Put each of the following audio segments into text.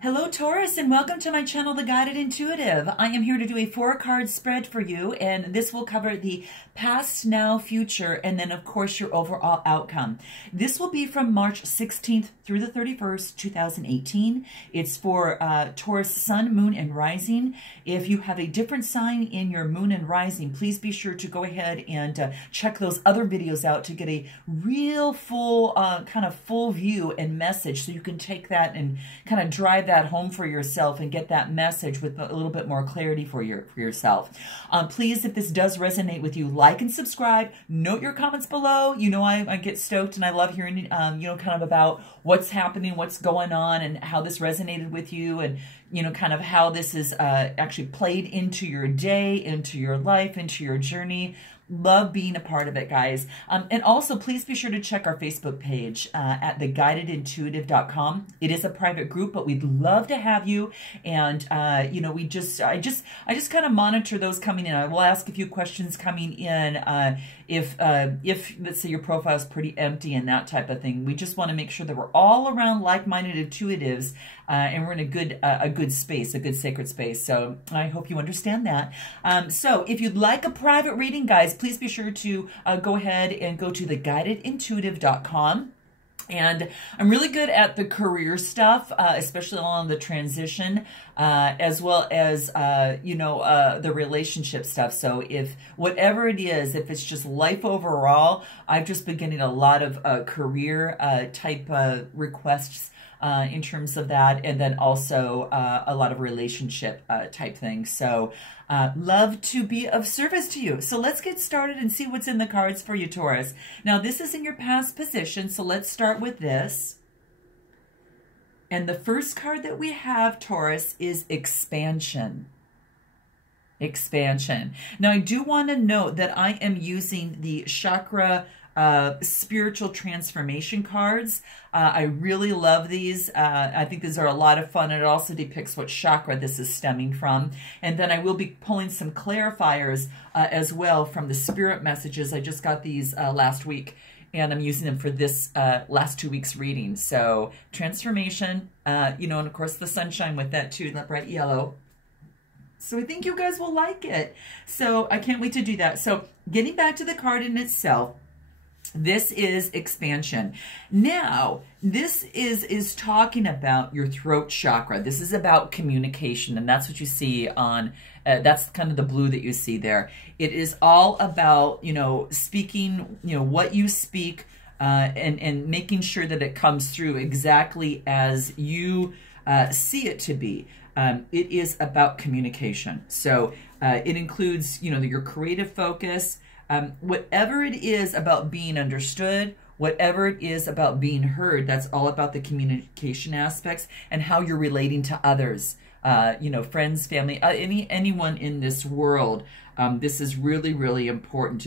Hello Taurus, and welcome to my channel, The Guided Intuitive. I am here to do a 4-card spread for you, and this will cover the past, now, future, and then of course your overall outcome. This will be from March 16th through the 31st, 2018. It's for Taurus Sun, Moon, and Rising. If you have a different sign in your Moon and Rising, please be sure to go ahead and check those other videos out to get a real full, kind of full view and message, so you can take that and kind of drive that home for yourself and get that message with a little bit more clarity for yourself. Please, if this does resonate with you, like and subscribe. Note your comments below. You know, I get stoked and I love hearing, you know, kind of about what's happening, what's going on, and how this resonated with you, and, you know, kind of how this is actually played into your day, into your life, into your journey. Love being a part of it, guys. And also, please be sure to check our Facebook page at theguidedintuitive.com. It is a private group, but we'd love to have you. And, you know, I just kind of monitor those coming in. I will ask a few questions coming in if let's say your profile is pretty empty and that type of thing. We just want to make sure that we're all around like-minded intuitives, and we're in a good space, a good sacred space. So I hope you understand that. So if you'd like a private reading, guys, please be sure to go ahead and go to theguidedintuitive.com. And I'm really good at the career stuff, especially along the transition, as well as, you know, the relationship stuff. So if whatever it is, if it's just life overall, I've just been getting a lot of career type requests in terms of that, and then also a lot of relationship type things. So love to be of service to you. So let's get started and see what's in the cards for you, Taurus. Now, this is in your past position, so let's start with this. And the first card that we have, Taurus, is expansion. Expansion. Now, I do want to note that I am using the chakra spiritual transformation cards. I really love these. I think these are a lot of fun, and it also depicts what chakra this is stemming from. And then I will be pulling some clarifiers as well from the spirit messages. I just got these last week, and I'm using them for this last 2 weeks reading. So transformation, you know, and of course the sunshine with that too, that bright yellow. So I think you guys will like it. So I can't wait to do that. So getting back to the card in itself, this is expansion. Now, this is talking about your throat chakra. This is about communication, and that's what you see on, that's kind of the blue that you see there. It is all about, you know, speaking, you know, what you speak, and making sure that it comes through exactly as you see it to be. It is about communication. So it includes, you know, your creative focus, whatever it is about being understood, whatever it is about being heard, that's all about the communication aspects and how you're relating to others, you know, friends, family, anyone in this world. This is really, really important.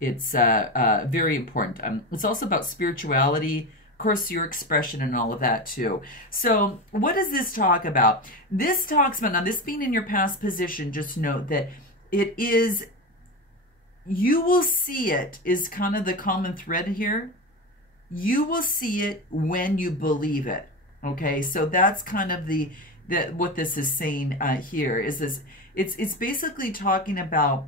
It's very important. It's also about spirituality, of course, your expression and all of that too. So what does this talk about? This talks about, now this being in your past position, just note that it is, you will see it is kind of the common thread here. You will see it when you believe it. Okay, so that's kind of the what this is saying here is this. It's basically talking about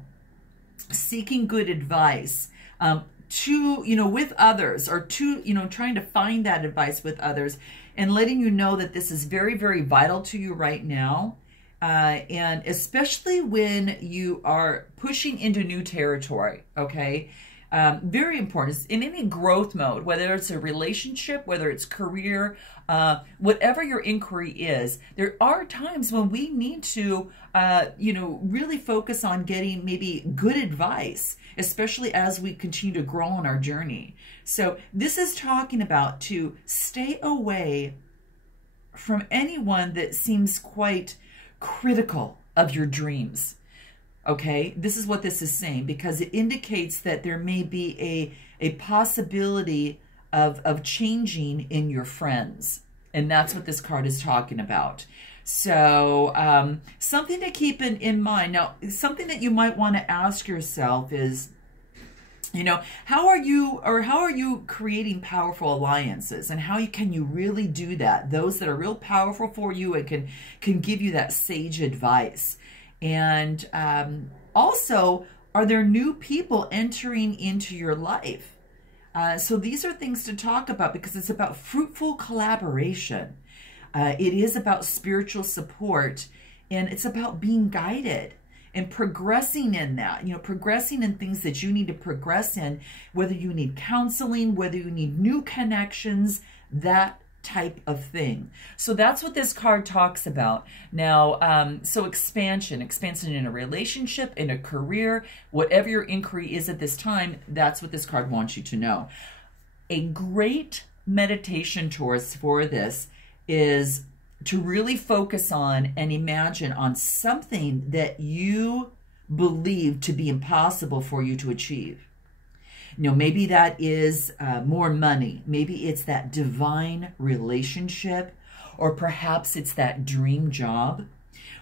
seeking good advice to, you know, with others, or to, you know, trying to find that advice with others, and letting you know that this is very, very vital to you right now. And especially when you are pushing into new territory, okay? Very important. It's in any growth mode, whether it's a relationship, whether it's career, whatever your inquiry is, there are times when we need to, you know, really focus on getting maybe good advice, especially as we continue to grow on our journey. So this is talking about to stay away from anyone that seems quite critical of your dreams. Okay, this is what this is saying, because it indicates that there may be a possibility of changing in your friends, and that's what this card is talking about. So something to keep in mind. Now, something that you might want to ask yourself is, You know, how are you creating powerful alliances, and can you really do that? Those that are real powerful for you and can give you that sage advice. And also, are there new people entering into your life? So these are things to talk about, because it's about fruitful collaboration. It is about spiritual support, and it's about being guided and progressing in that, you know, progressing in things that you need to progress in, whether you need counseling, whether you need new connections, that type of thing. So that's what this card talks about. Now, so expansion in a relationship, in a career, whatever your inquiry is at this time, that's what this card wants you to know. A great meditation, Taurus, for this is to really focus on and imagine on something that you believe to be impossible for you to achieve. You know, maybe that is more money. Maybe it's that divine relationship, or perhaps it's that dream job.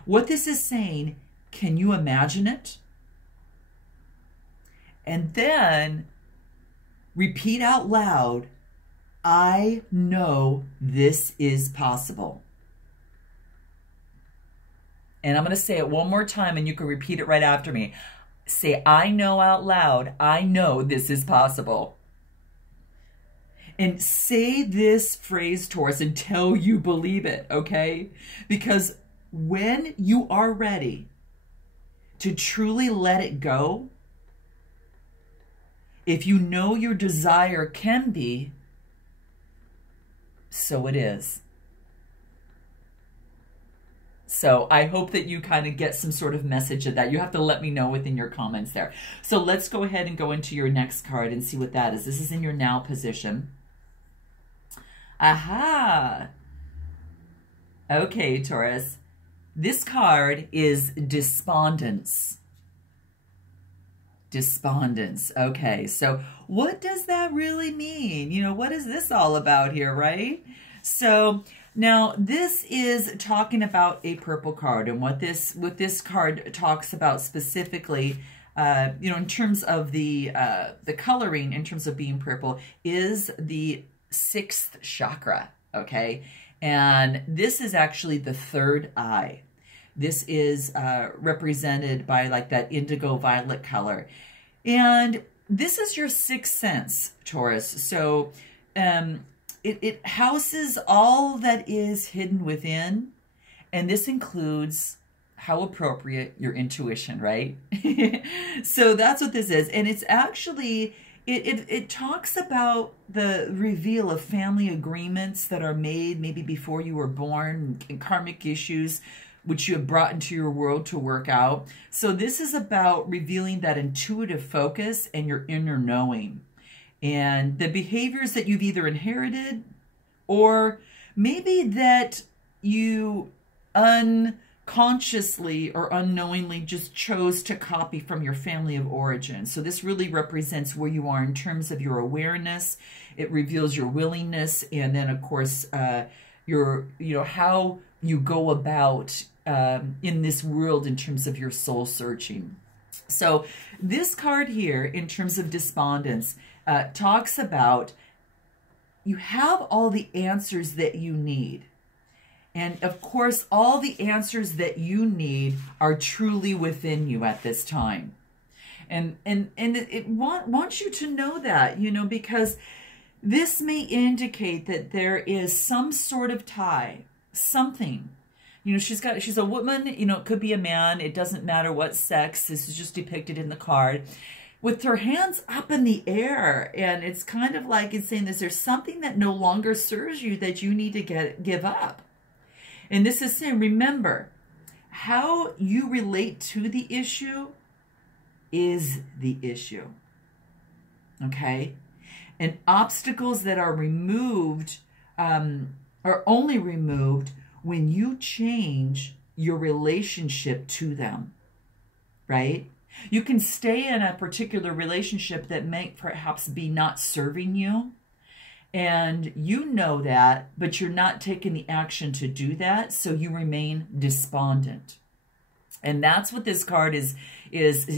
What this is saying, can you imagine it? And then repeat out loud, I know this is possible. And I'm going to say it one more time, and you can repeat it right after me. Say, I know out loud, I know this is possible. And say this phrase, Taurus, until you believe it, okay? Because when you are ready to truly let it go, if you know your desire can be, so it is. So I hope that you kind of get some sort of message of that. You have to let me know within your comments there. So let's go ahead and go into your next card and see what that is. This is in your now position. Aha. Okay, Taurus. This card is despondence. Despondence. Okay, so what does that really mean? You know, what is this all about here, right? So now this is talking about a purple card, and what this card talks about specifically, you know, in terms of the coloring, in terms of being purple, is the 6th chakra. Okay, and this is actually the 3rd eye. This is represented by like that indigo violet color, and this is your 6th sense, Taurus. So it houses all that is hidden within, and this includes, how appropriate, your intuition, right? So that's what this is. And it's actually, it talks about the reveal of family agreements that are made maybe before you were born, and karmic issues which you have brought into your world to work out. So this is about revealing that intuitive focus and your inner knowing, and the behaviors that you've either inherited, or maybe that you unconsciously or unknowingly just chose to copy from your family of origin. So this really represents where you are in terms of your awareness. It reveals your willingness, and then of course your, you know, how you go about in this world in terms of your soul searching. So this card here, in terms of despondence, talks about you have all the answers that you need. And of course, all the answers that you need are truly within you at this time. And it wants you to know that, you know, because this may indicate that there is some sort of tie, something. You know, she's a woman, you know, it could be a man, it doesn't matter what sex. This is just depicted in the card, with her hands up in the air. And it's kind of like it's saying this, there's something that no longer serves you that you need to give up. And this is saying, remember, how you relate to the issue is the issue. Okay? And obstacles that are removed are only removed when you change your relationship to them, right? You can stay in a particular relationship that may perhaps be not serving you, and you know that, but you're not taking the action to do that, so you remain despondent. And that's what this card is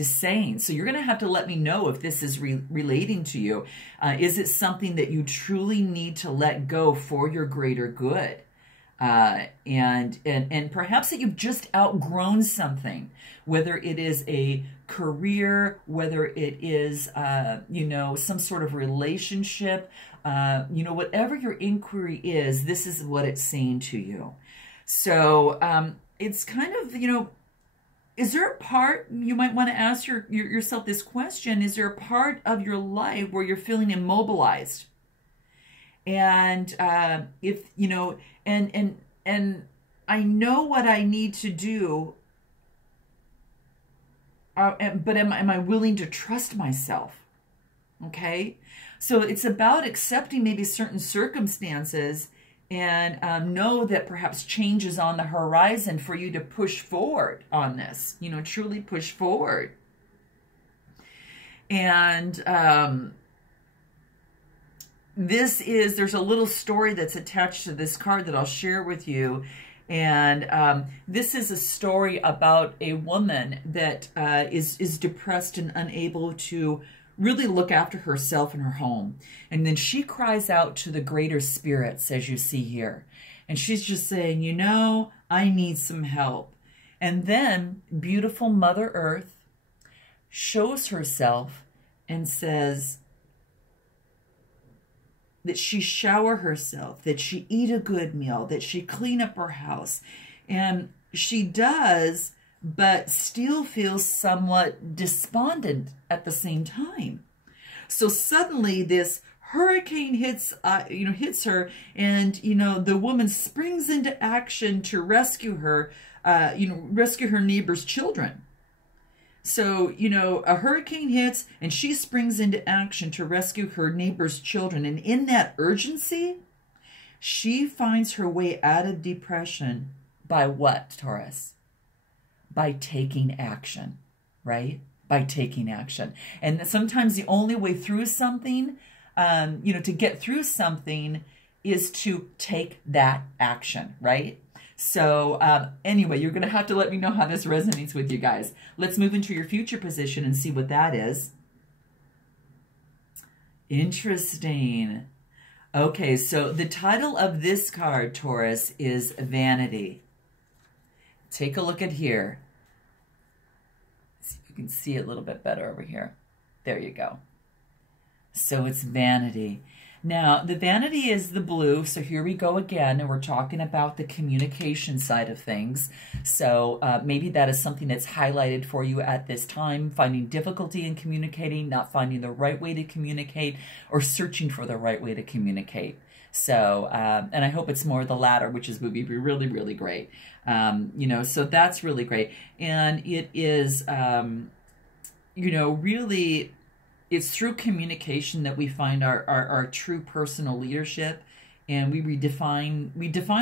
saying. So you're going to have to let me know if this is relating to you. Is it something that you truly need to let go for your greater good? And perhaps that you've just outgrown something, whether it is a career, whether it is, you know, some sort of relationship, you know, whatever your inquiry is, this is what it's saying to you. So it's kind of, you know, is there a part, you might want to ask yourself this question, is there a part of your life where you're feeling immobilized? And if, you know, and I know what I need to do, but am I willing to trust myself? Okay? So it's about accepting maybe certain circumstances and know that perhaps change is on the horizon for you to push forward on this, you know, truly push forward. And there's a little story that's attached to this card that I'll share with you. And this is a story about a woman that is depressed and unable to really look after herself and her home. And then she cries out to the greater spirits, as you see here. And she's just saying, you know, I need some help. And then beautiful Mother Earth shows herself and says that she shower herself, that she eat a good meal, that she clean up her house. And she does, but still feels somewhat despondent at the same time. So suddenly this hurricane hits her, and, you know, the woman springs into action to rescue her, rescue her neighbor's children. So, you know, a hurricane hits and she springs into action to rescue her neighbor's children. And in that urgency, she finds her way out of depression by what, Taurus? By taking action, right? By taking action. And sometimes the only way through something, you know, to get through something is to take that action, right? So anyway, you're going to have to let me know how this resonates with you guys. Let's move into your future position and see what that is. Interesting. Okay, so the title of this card, Taurus, is Vanity. Take a look at here. See if you can see it a little bit better over here. There you go. So it's vanity. Now, the vanity is the blue, so here we go again, and we're talking about the communication side of things. So maybe that is something that's highlighted for you at this time, finding difficulty in communicating, not finding the right way to communicate, or searching for the right way to communicate. So, and I hope it's more the latter, which would be really, really great. You know, so that's really great. And it is, you know, really, it's through communication that we find our true personal leadership, and we define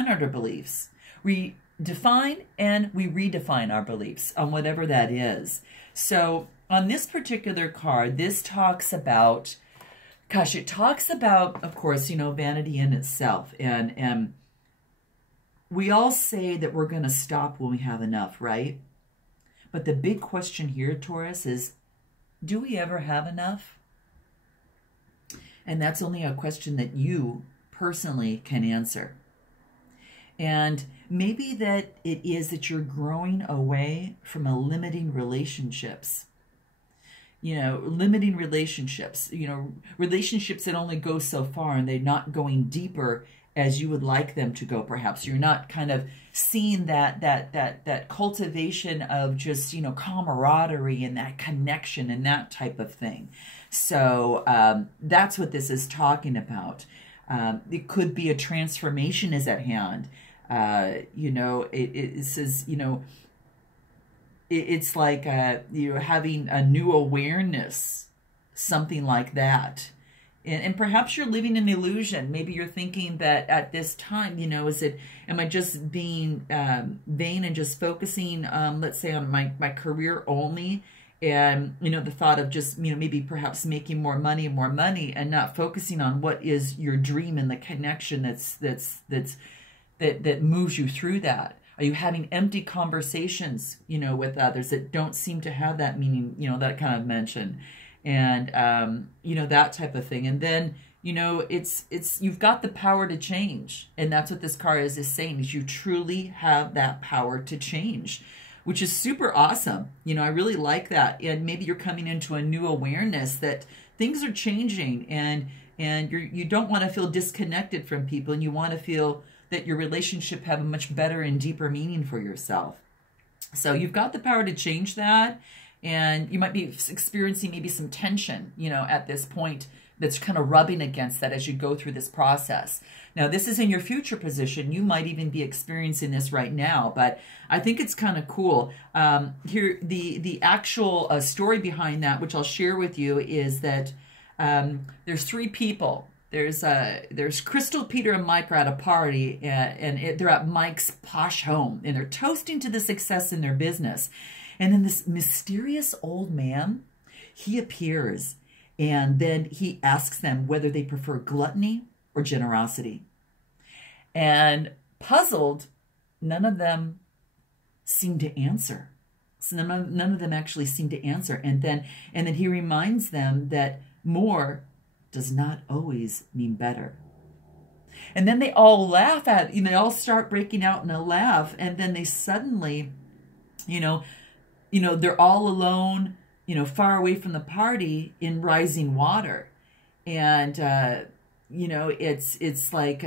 our beliefs. We define and we redefine our beliefs on whatever that is. So on this particular card, this talks about, gosh, it talks about, of course, you know, vanity in itself. And we all say that we're going to stop when we have enough, right? But the big question here, Taurus, is, do we ever have enough? And that's only a question that you personally can answer. And maybe that it is that you're growing away from limiting relationships. You know, limiting relationships. You know, relationships that only go so far, and they're not going deeper as you would like them to go, perhaps. You're not kind of seeing that cultivation of just, you know, camaraderie and that connection and that type of thing. So that's what this is talking about. It could be a transformation is at hand. You know, it says, you know, it's like you're having a new awareness, something like that. And perhaps you're living an illusion. Maybe you're thinking that at this time, you know, am I just being vain and just focusing, let's say, on my career only? And, you know, the thought of just, you know, maybe perhaps making more money and not focusing on what is your dream and the connection that moves you through that. Are you having empty conversations, you know, with others that don't seem to have that meaning, you know, that kind of mention, and you know, that type of thing. And then, you know, it's you've got the power to change, and that's what this card is saying, is you truly have that power to change, which is super awesome. You know, I really like that. And maybe you're coming into a new awareness that things are changing, and you don't want to feel disconnected from people, and you want to feel that your relationship have a much better and deeper meaning for yourself. So you've got the power to change that, and you might be experiencing maybe some tension, you know, at this point that's kind of rubbing against that as you go through this process. Now, this is in your future position. You might even be experiencing this right now, but I think it's kind of cool. Here, the actual story behind that, which I'll share with you, is that there's three people. There's Crystal, Peter, and Mike are at a party, and they're at Mike's posh home, and they're toasting to the success in their business. And then this mysterious old man, he appears, and then he asks them whether they prefer gluttony or generosity. And puzzled, none of them seem to answer. So none of them actually seem to answer. And then he reminds them that more does not always mean better. And then they all laugh at, you know, they all start breaking out in a laugh. And then they suddenly, you know, they're all alone, you know, far away from the party in rising water. And, you know, it's like,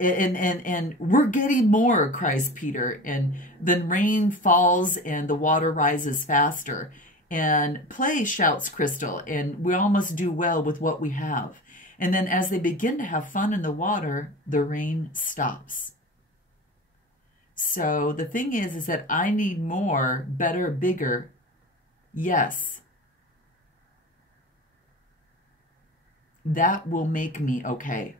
and we're getting more, cries Peter. And then rain falls and the water rises faster. And play, shouts Crystal, and we all must do well with what we have. And then as they begin to have fun in the water, the rain stops. So the thing is that I need more, better, bigger. Yes. That will make me okay.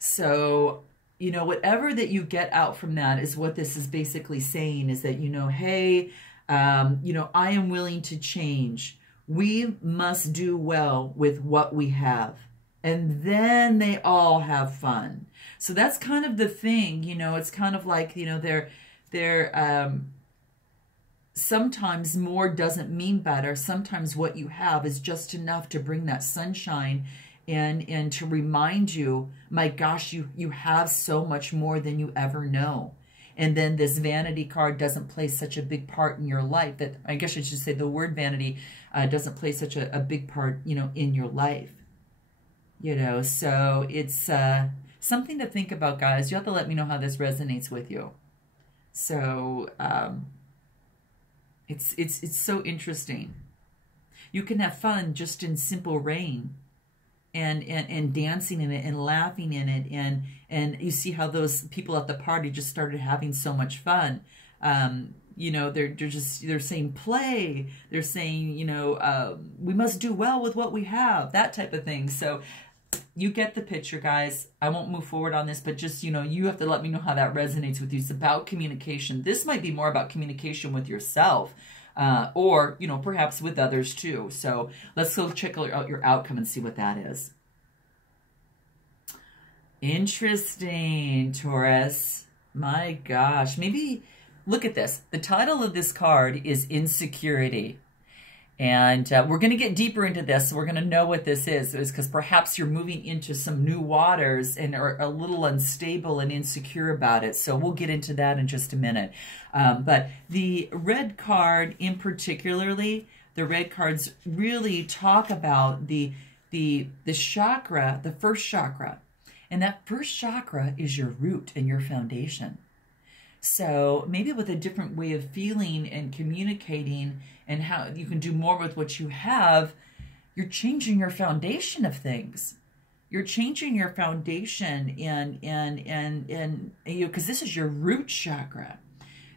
So, you know, whatever that you get out from that is what this is basically saying, is that, you know, hey, you know, I am willing to change. We must do well with what we have. And then they all have fun. So that's kind of the thing, you know, it's kind of like, you know, they're sometimes more doesn't mean better. Sometimes what you have is just enough to bring that sunshine and to remind you, my gosh, you have so much more than you ever know. And then this vanity card doesn't play such a big part in your life, that I guess I should say the word vanity doesn't play such a big part, you know, in your life. You know, so it's something to think about, guys. You have to let me know how this resonates with you. So it's so interesting. You can have fun just in simple rain. And dancing in it and laughing in it, and you see how those people at the party just started having so much fun. You know, they're saying play, they're saying, you know, we must do well with what we have, that type of thing. So you get the picture, guys. I won't move forward on this, but just, you know, you have to let me know how that resonates with you. It's about communication. This might be more about communication with yourself. Or, you know, perhaps with others too. So let's go check out your outcome and see what that is. Interesting, Taurus. My gosh. Maybe look at this. The title of this card is Insecurity. And we're going to get deeper into this. So we're going to know what this is because perhaps you're moving into some new waters and are a little unstable and insecure about it. So we'll get into that in just a minute. But the red card in particularly, the red cards really talk about the chakra, the first chakra. And that first chakra is your root and your foundation. So maybe with a different way of feeling and communicating and how you can do more with what you have, you're changing your foundation of things. You're changing your foundation and you know, because this is your root chakra.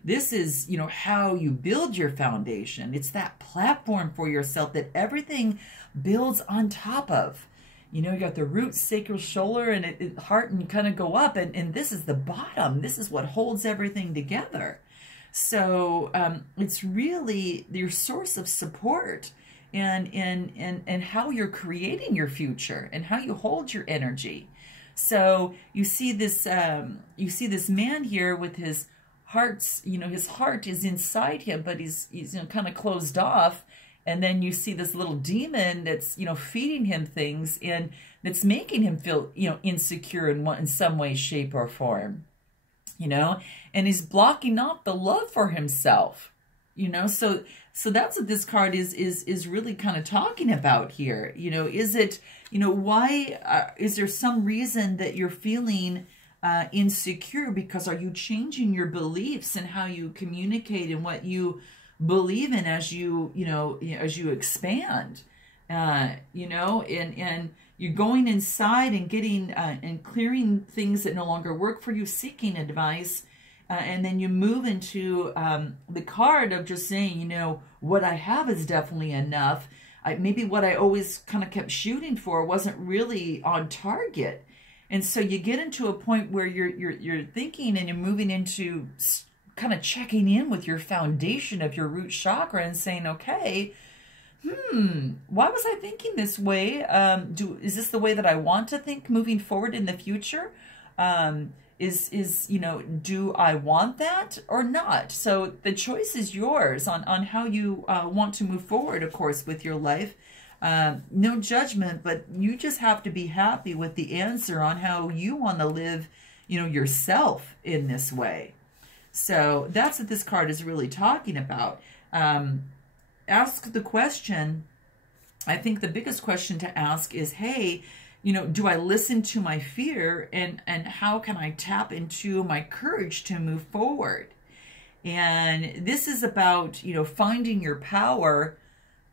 This is, you know, how you build your foundation. It's that platform for yourself that everything builds on top of. You know, you got the root, sacral, shoulder, and heart, and you kind of go up, and this is the bottom. This is what holds everything together. So it's really your source of support and how you're creating your future and how you hold your energy. So you see this man here with his heart's, his heart is inside him, but he's kind of closed off. And then you see this little demon that's, feeding him things and that's making him feel, insecure in some way, shape, or form, and he's blocking off the love for himself, so that's what this card is really kind of talking about here. Is it, why, is there some reason that you're feeling insecure? Because are you changing your beliefs and how you communicate and what you believe in as you expand, and you're going inside and getting and clearing things that no longer work for you, seeking advice, and then you move into the card of just saying, what I have is definitely enough. Maybe what I always kind of kept shooting for wasn't really on target, and so you get into a point where you're thinking and you're moving into kind of checking in with your foundation of your root chakra and saying, okay, why was I thinking this way? Is this the way that I want to think moving forward in the future? Do I want that or not? So the choice is yours on how you want to move forward, of course, with your life. No judgment, but you just have to be happy with the answer on how you want to live, yourself in this way. So that's what this card is really talking about. Ask the question. I think the biggest question to ask is, hey, do I listen to my fear, and how can I tap into my courage to move forward? And this is about, finding your power,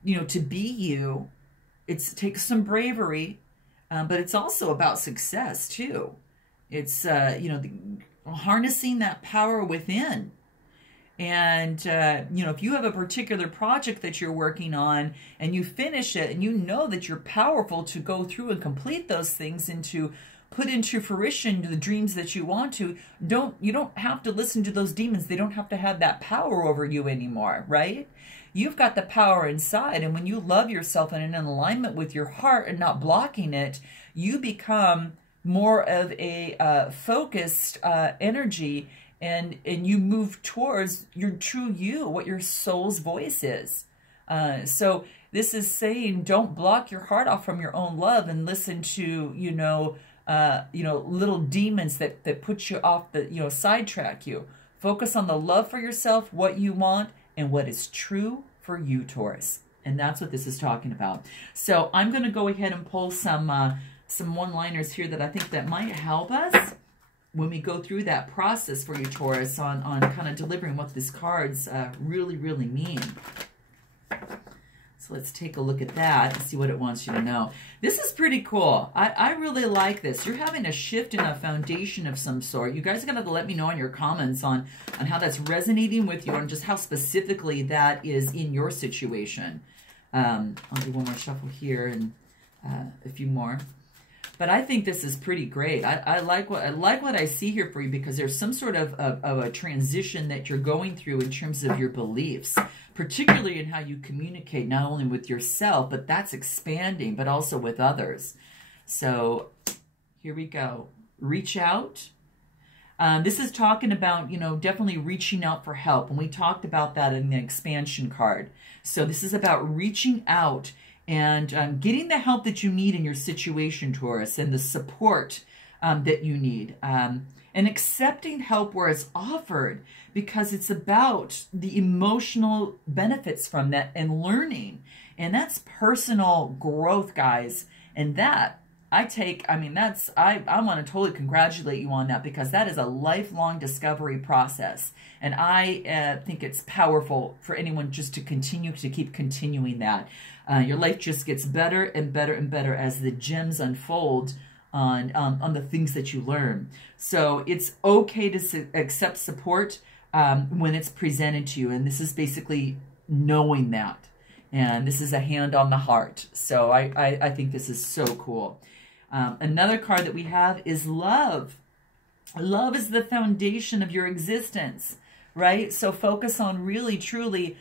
to be you. It takes some bravery, but it's also about success too. It's, harnessing that power within. And, if you have a particular project that you're working on and you finish it and you know that you're powerful to go through and complete those things and to put into fruition the dreams that you want to, you don't have to listen to those demons. They don't have to have that power over you anymore, right? You've got the power inside. And when you love yourself and in alignment with your heart and not blocking it, you become more of a focused energy, and you move towards your true you, what your soul's voice is. So this is saying, don't block your heart off from your own love and listen to little demons that put you off the sidetrack you. Focus on the love for yourself, what you want, and what is true for you, Taurus. And that's what this is talking about. So I'm going to go ahead and pull some one-liners here that I think that might help us when we go through that process for you, Taurus, on kind of delivering what these cards really, really mean. So let's take a look at that and see what it wants you to know. This is pretty cool. I really like this. You're having a shift in a foundation of some sort. You guys are going to have to let me know in your comments on how that's resonating with you and just how specifically that is in your situation. I'll do one more shuffle here and a few more. But I think this is pretty great. I like what I see here for you, because there's some sort of a transition that you're going through in terms of your beliefs, particularly in how you communicate, not only with yourself, but that's expanding, but also with others. So here we go. Reach out. This is talking about, definitely reaching out for help. And we talked about that in the expansion card. So this is about reaching out and getting the help that you need in your situation, Taurus, and the support that you need. And accepting help where it's offered, because it's about the emotional benefits from that and learning. And that's personal growth, guys. And that I want to totally congratulate you on that, because that is a lifelong discovery process. And I think it's powerful for anyone just to keep continuing that. Your life just gets better and better and better as the gems unfold on the things that you learn. So it's okay to accept support when it's presented to you. And this is basically knowing that. And this is a hand on the heart. So I think this is so cool. Another card that we have is love. Love is the foundation of your existence, right? So focus on really, truly,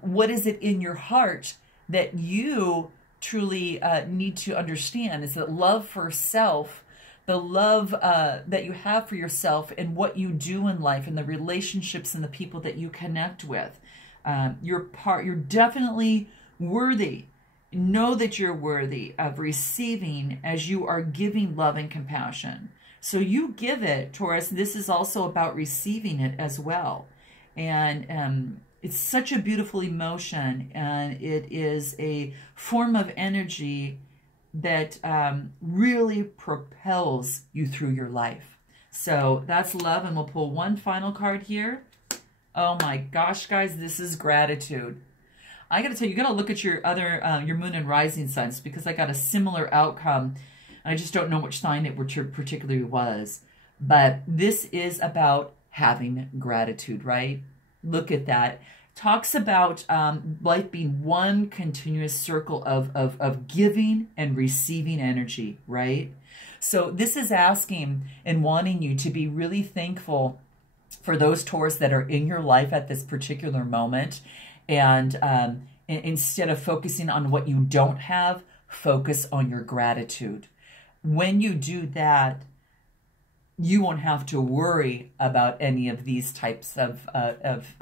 what is it in your heart that you truly need to understand? Is that love for self the love that you have for yourself and what you do in life and the relationships and the people that you connect with. You're definitely worthy. Know that you're worthy of receiving as you are giving love and compassion. So you give it, Taurus. This is also about receiving it as well. And it's such a beautiful emotion, and it is a form of energy that really propels you through your life. So that's love, and we'll pull one final card here. Oh my gosh, guys, this is gratitude. I got to tell you, you got to look at your other, your moon and rising signs, because I got a similar outcome. I just don't know which sign it particularly was. But this is about having gratitude, right? Look at that. Talks about life being one continuous circle of giving and receiving energy, right? So this is asking and wanting you to be really thankful for those Taurus that are in your life at this particular moment. And instead of focusing on what you don't have, focus on your gratitude. When you do that, you won't have to worry about any of these types of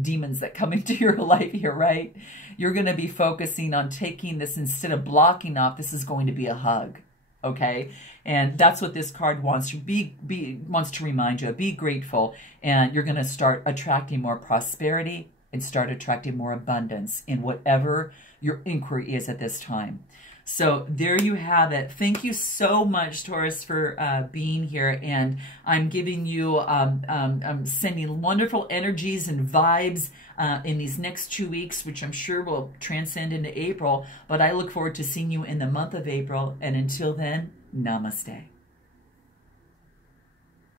demons that come into your life here, right? You're going to be focusing on taking this, instead of blocking off, this is going to be a hug, okay? And that's what this card wants to wants to remind you of. Be grateful, and you're going to start attracting more prosperity and start attracting more abundance in whatever your inquiry is at this time. So there you have it. Thank you so much, Taurus, for being here. And I'm giving you, I'm sending wonderful energies and vibes in these next 2 weeks, which I'm sure will transcend into April. But I look forward to seeing you in the month of April. And until then, namaste.